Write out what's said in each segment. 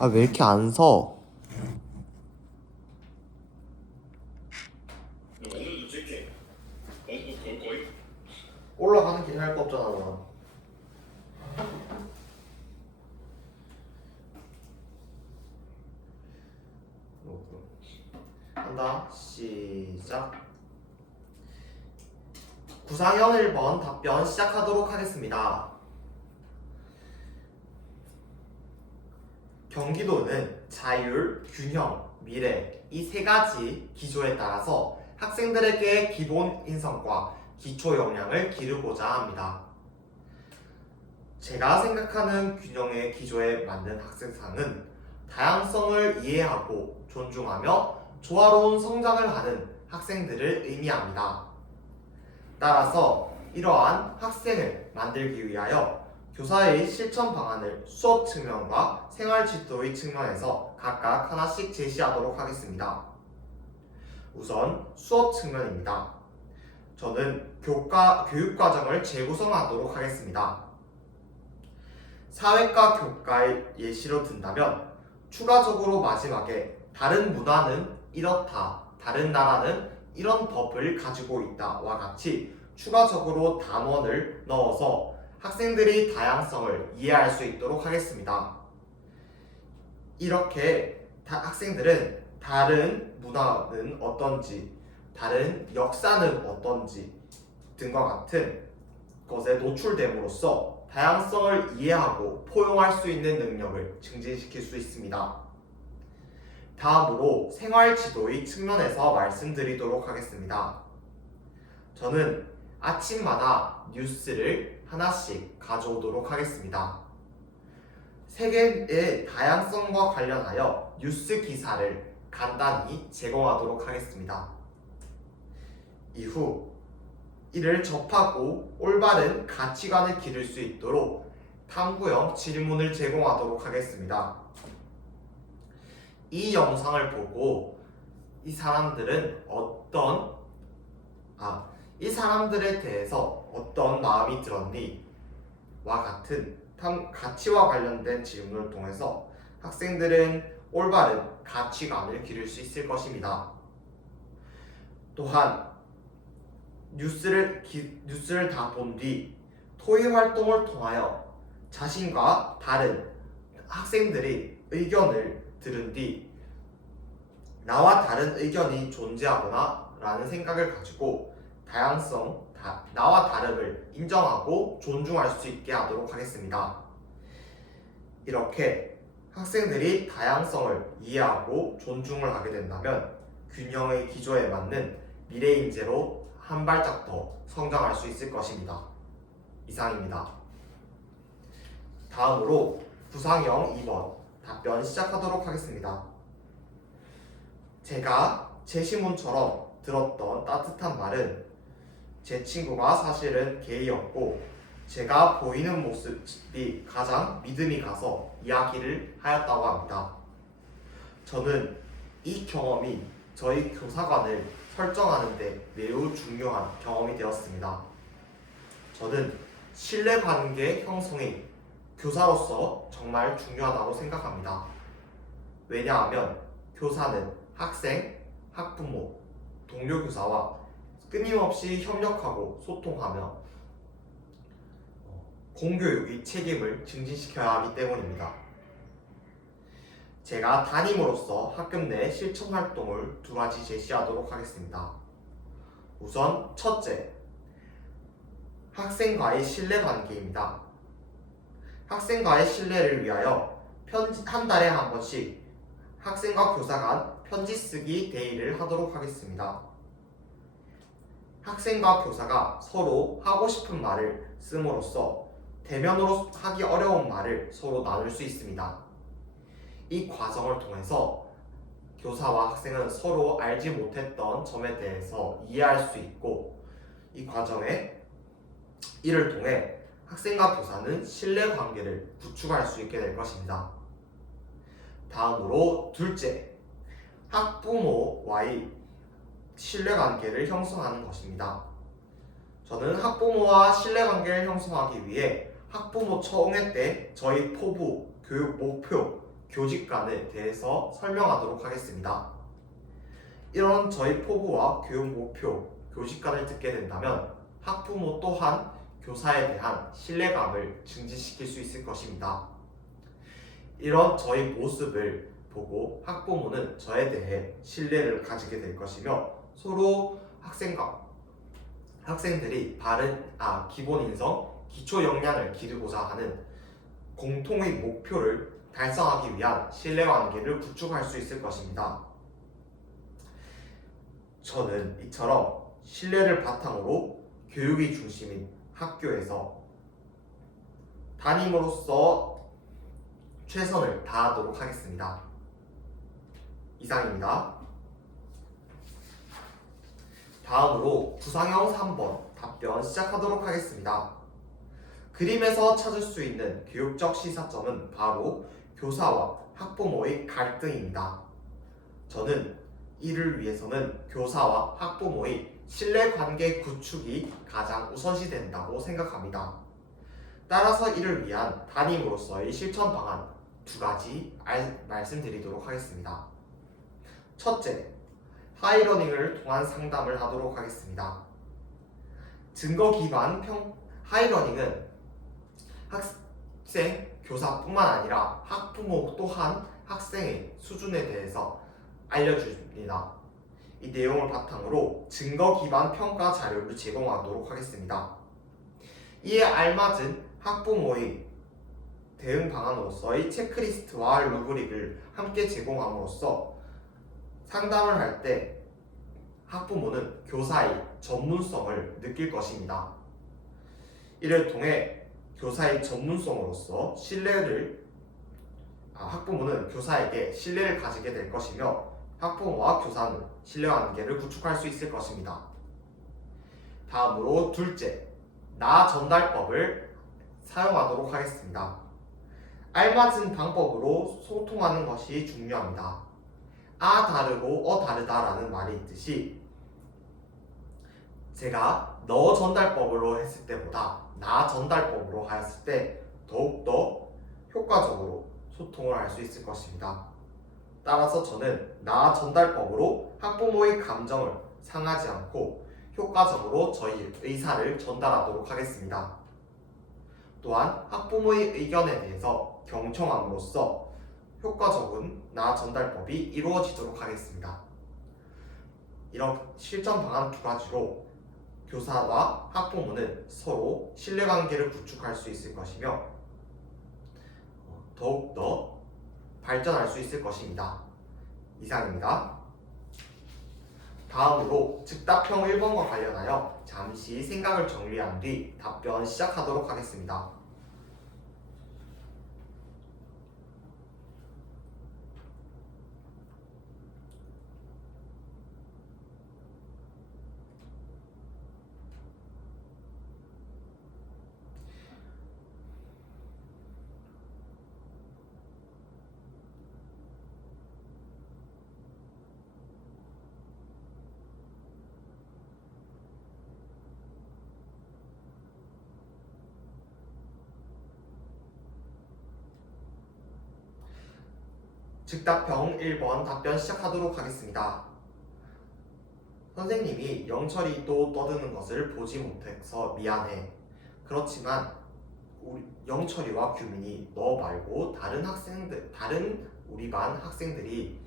아, 왜 이렇게 안 서? 오늘도 찍게. 오늘 또 걸 거임? 올라가는 길 할 거 없잖아, 너. 한다. 시작. 구상형 1번 답변 시작하도록 하겠습니다. 경기도는 자율, 균형, 미래 이 세 가지 기조에 따라서 학생들에게 기본 인성과 기초 역량을 기르고자 합니다. 제가 생각하는 균형의 기조에 맞는 학생상은 다양성을 이해하고 존중하며 조화로운 성장을 하는 학생들을 의미합니다. 따라서 이러한 학생을 만들기 위하여 교사의 실천 방안을 수업 측면과 생활 지도의 측면에서 각각 하나씩 제시하도록 하겠습니다. 우선 수업 측면입니다. 저는 교육과정을 재구성하도록 하겠습니다. 사회과 교과의 예시로 든다면 추가적으로 마지막에 다른 문화는 이렇다, 다른 나라는 이런 법을 가지고 있다와 같이 추가적으로 단원을 넣어서 학생들이 다양성을 이해할 수 있도록 하겠습니다. 이렇게 학생들은 다른 문화는 어떤지, 다른 역사는 어떤지 등과 같은 것에 노출됨으로써 다양성을 이해하고 포용할 수 있는 능력을 증진시킬 수 있습니다. 다음으로 생활 지도의 측면에서 말씀드리도록 하겠습니다. 저는 아침마다 뉴스를 하나씩 가져오도록 하겠습니다. 세계의 다양성과 관련하여 뉴스 기사를 간단히 제공하도록 하겠습니다. 이후 이를 접하고 올바른 가치관을 기를 수 있도록 탐구형 질문을 제공하도록 하겠습니다. 이 영상을 보고 이 사람들에 대해서 어떤 마음이 들었니? 와 같은 가치와 관련된 질문을 통해서 학생들은 올바른 가치관을 기를 수 있을 것입니다. 또한 뉴스를 다 본 뒤 토의 활동을 통하여 자신과 다른 학생들의 의견을 들은 뒤 나와 다른 의견이 존재하거나 라는 생각을 가지고 나와 다름을 인정하고 존중할 수 있게 하도록 하겠습니다. 이렇게 학생들이 다양성을 이해하고 존중을 하게 된다면 균형의 기조에 맞는 미래 인재로 한 발짝 더 성장할 수 있을 것입니다. 이상입니다. 다음으로 구상형 2번 답변 시작하도록 하겠습니다. 제가 제시문처럼 들었던 따뜻한 말은 제 친구가 사실은 게이였고 제가 보이는 모습이 가장 믿음이 가서 이야기를 하였다고 합니다. 저는 이 경험이 저희 교사관을 설정하는 데 매우 중요한 경험이 되었습니다. 저는 신뢰관계 형성이 교사로서 정말 중요하다고 생각합니다. 왜냐하면 교사는 학생, 학부모, 동료 교사와 끊임없이 협력하고 소통하며 공교육의 책임을 증진시켜야 하기 때문입니다. 제가 담임으로서 학교 내 실천 활동을 두 가지 제시하도록 하겠습니다. 우선 첫째, 학생과의 신뢰관계입니다. 학생과의 신뢰를 위하여 한 달에 한 번씩 학생과 교사 간 편지 쓰기 데이를 하도록 하겠습니다. 학생과 교사가 서로 하고 싶은 말을 씀으로써 대면으로 하기 어려운 말을 서로 나눌 수 있습니다. 이 과정을 통해서 교사와 학생은 서로 알지 못했던 점에 대해서 이해할 수 있고 이를 통해 학생과 교사는 신뢰관계를 구축할 수 있게 될 것입니다. 다음으로 둘째, 학부모와의 신뢰관계를 형성하는 것입니다. 저는 학부모와 신뢰관계를 형성하기 위해 학부모 총회 때 저희 포부, 교육 목표 교직관에 대해서 설명하도록 하겠습니다. 이런 저희 포부와 교육 목표, 교직관을 듣게 된다면 학부모 또한 교사에 대한 신뢰감을 증진시킬 수 있을 것입니다. 이런 저희 모습을 보고 학부모는 저에 대해 신뢰를 가지게 될 것이며 서로 학생들이 바른 기본 인성, 기초 역량을 기르고자 하는 공통의 목표를 달성하기 위한 신뢰관계를 구축할 수 있을 것입니다. 저는 이처럼 신뢰를 바탕으로 교육이 중심인 학교에서 담임으로서 최선을 다하도록 하겠습니다. 이상입니다. 다음으로 구상형 3번 답변 시작하도록 하겠습니다. 그림에서 찾을 수 있는 교육적 시사점은 바로 교사와 학부모의 갈등입니다. 저는 이를 위해서는 교사와 학부모의 신뢰관계 구축이 가장 우선시 된다고 생각합니다. 따라서 이를 위한 담임으로서의 실천 방안 2가지 말씀드리도록 하겠습니다. 첫째, 하이러닝을 통한 상담을 하도록 하겠습니다. 증거 기반 하이러닝은 학생, 교사뿐만 아니라 학부모 또한 학생의 수준에 대해서 알려줍니다. 이 내용을 바탕으로 증거 기반 평가 자료를 제공하도록 하겠습니다. 이에 알맞은 학부모의 대응 방안으로서의 체크리스트와 루브릭을 함께 제공함으로써 상담을 할 때 학부모는 교사의 전문성을 느낄 것입니다. 이를 통해 교사의 전문성으로서 학부모는 교사에게 신뢰를 가지게 될 것이며 학부모와 교사는 신뢰관계를 구축할 수 있을 것입니다. 다음으로 둘째, 나 전달법을 사용하도록 하겠습니다. 알맞은 방법으로 소통하는 것이 중요합니다. 아 다르고 다르다라는 말이 있듯이 제가 너 전달법으로 했을 때보다 나 전달법으로 하였을 때 더욱더 효과적으로 소통을 할 수 있을 것입니다. 따라서 저는 나 전달법으로 학부모의 감정을 상하지 않고 효과적으로 저희 의사를 전달하도록 하겠습니다. 또한 학부모의 의견에 대해서 경청함으로써 효과적인 나 전달법이 이루어지도록 하겠습니다. 이런 실전 방안 2가지로 교사와 학부모는 서로 신뢰관계를 구축할 수 있을 것이며 더욱더 발전할 수 있을 것입니다. 이상입니다. 다음으로 즉답형 1번과 관련하여 잠시 생각을 정리한 뒤 답변 시작하도록 하겠습니다. 즉답형 1번 답변 시작하도록 하겠습니다. 선생님이 영철이 또 떠드는 것을 보지 못해서 미안해. 그렇지만 영철이와 규민이 너 말고 다른 우리 반 학생들이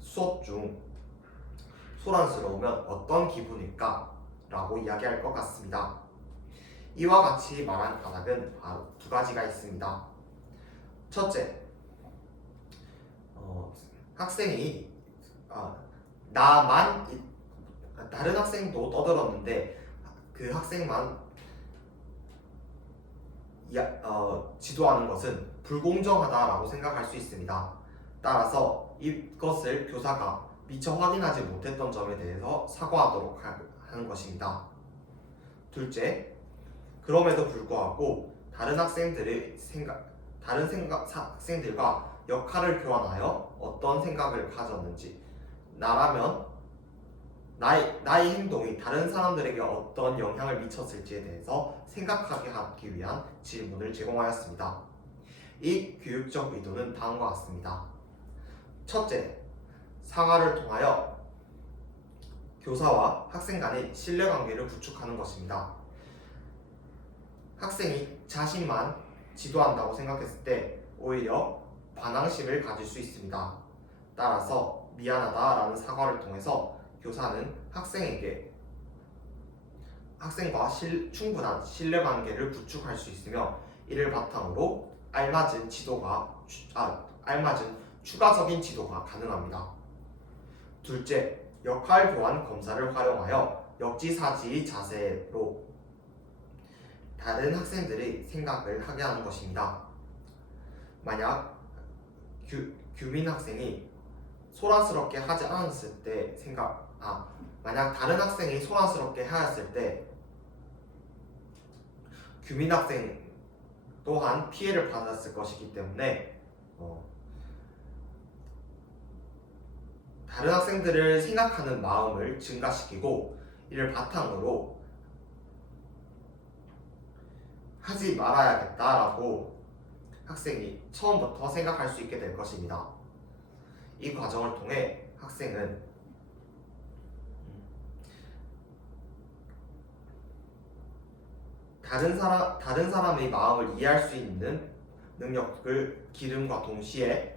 수업 중 소란스러우면 어떤 기분일까? 라고 이야기할 것 같습니다. 이와 같이 말한 까닭은 바로 2가지가 있습니다. 첫째, 학생이 다른 학생도 떠들었는데 그 학생만 지도하는 것은 불공정하다라고 생각할 수 있습니다. 따라서 이것을 교사가 미처 확인하지 못했던 점에 대해서 사과하도록 하는 것입니다. 둘째, 그럼에도 불구하고 다른 학생들과 역할을 교환하여 어떤 생각을 가졌는지, 나라면 나의 행동이 다른 사람들에게 어떤 영향을 미쳤을지에 대해서 생각하게 하기 위한 질문을 제공하였습니다. 이 교육적 의도는 다음과 같습니다. 첫째, 상하를 통하여 교사와 학생 간의 신뢰관계를 구축하는 것입니다. 학생이 자신만 지도한다고 생각했을 때 오히려 반항심을 가질 수 있습니다. 따라서 미안하다라는 사과를 통해서 교사는 학생과 충분한 신뢰관계를 구축할 수 있으며 이를 바탕으로 알맞은 추가적인 지도가 가능합니다. 둘째, 역할 교환 검사를 활용하여 역지사지 자세로 다른 학생들의 생각을 하게 하는 것입니다. 만약 규민 학생이 소란스럽게 하지 않았을 때 만약 다른 학생이 소란스럽게 하였을 때 규민 학생 또한 피해를 받았을 것이기 때문에 다른 학생들을 생각하는 마음을 증가시키고 이를 바탕으로 하지 말아야겠다라고 학생이 처음부터 생각할 수 있게 될 것입니다. 이 과정을 통해 학생은 다른 사람의 마음을 이해할 수 있는 능력을 기름과 동시에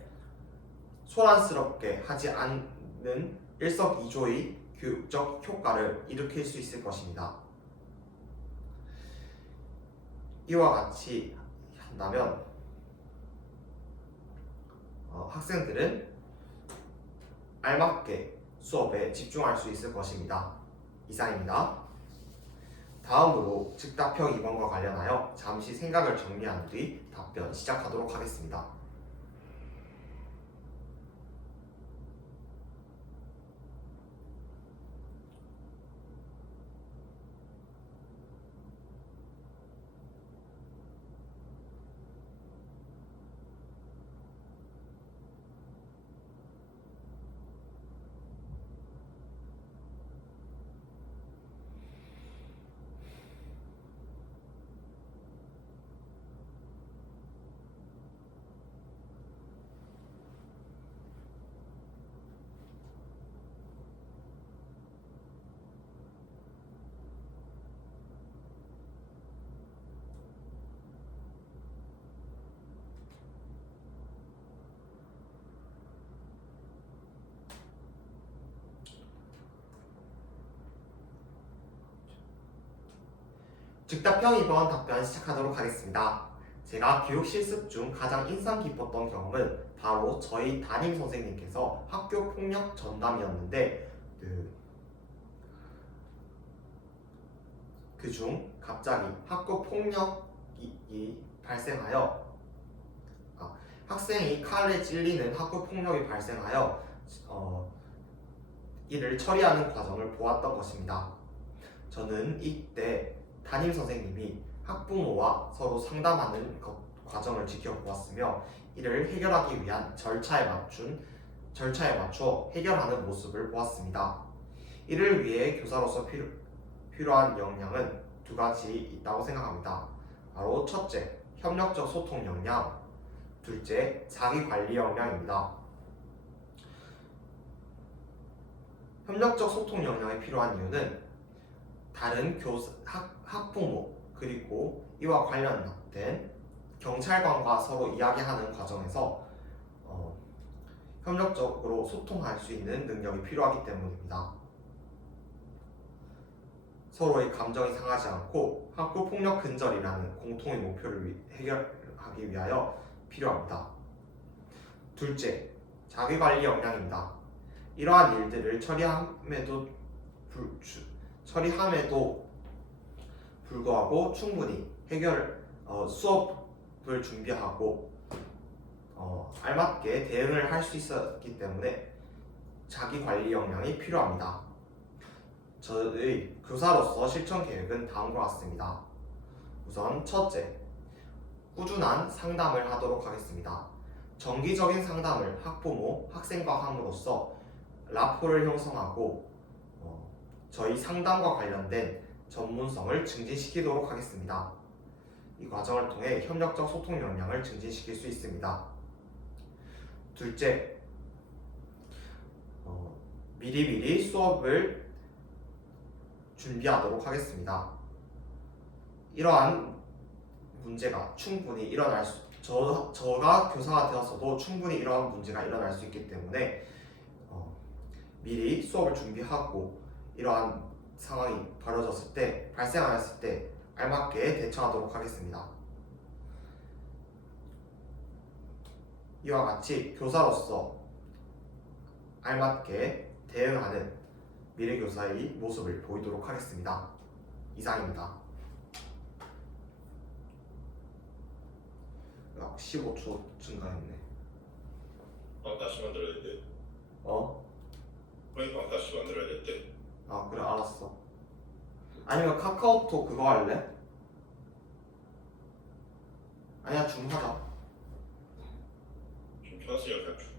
소란스럽게 하지 않는 일석이조의 교육적 효과를 일으킬 수 있을 것입니다. 이와 같이 한다면 학생들은 알맞게 수업에 집중할 수 있을 것입니다. 이상입니다. 다음으로 즉답형 2번과 관련하여 잠시 생각을 정리한 뒤 답변 시작하도록 하겠습니다. 즉답형 2번 답변 시작하도록 하겠습니다. 제가 교육 실습 중 가장 인상 깊었던 경험은 바로 저희 담임 선생님께서 학교 폭력 전담이었는데 그중 갑자기 학교 폭력이 발생하여 학생이 칼에 찔리는 학교 폭력이 발생하여 이를 처리하는 과정을 보았던 것입니다. 저는 이때 담임 선생님이 학부모와 서로 상담하는 과정을 지켜보았으며 이를 해결하기 위한 절차에 맞춰 해결하는 모습을 보았습니다. 이를 위해 교사로서 필요한 역량은 두 가지 있다고 생각합니다. 바로 첫째, 협력적 소통 역량, 둘째, 자기관리 역량입니다. 협력적 소통 역량이 필요한 이유는 다른 학부모 그리고 이와 관련된 경찰관과 서로 이야기하는 과정에서 협력적으로 소통할 수 있는 능력이 필요하기 때문입니다. 서로의 감정이 상하지 않고 학교 폭력 근절이라는 공통의 목표를 해결하기 위하여 필요합니다. 둘째, 자기관리 역량입니다. 이러한 일들을 처리함에도 불구하고 충분히 수업을 준비하고 알맞게 대응을 할 수 있었기 때문에 자기관리 역량이 필요합니다. 저의 교사로서 실천 계획은 다음과 같습니다. 우선 첫째, 꾸준한 상담을 하도록 하겠습니다. 정기적인 상담을 학부모, 학생과 함으로써 라포를 형성하고 저희 상담과 관련된 전문성을 증진시키도록 하겠습니다. 이 과정을 통해 협력적 소통 역량을 증진시킬 수 있습니다. 둘째, 미리미리 수업을 준비하도록 하겠습니다. 이러한 문제가 충분히 일어날 수, 저가 교사가 되어서도 충분히 이러한 문제가 일어날 수 있기 때문에 미리 수업을 준비하고 이러한 상황이 발생하였을 때 알맞게 대처하도록 하겠습니다. 이와 같이 교사로서 알맞게 대응하는 미래교사의 모습을 보이도록 하겠습니다. 이상입니다. 약 15초 증가했네. 다시 만들어야 돼. 왜 다시 만들어야 돼? 아 그래 알았어. 아니면 카카오톡 그거 할래? 아니야 줌 하자. 좀 편하시게 할게요.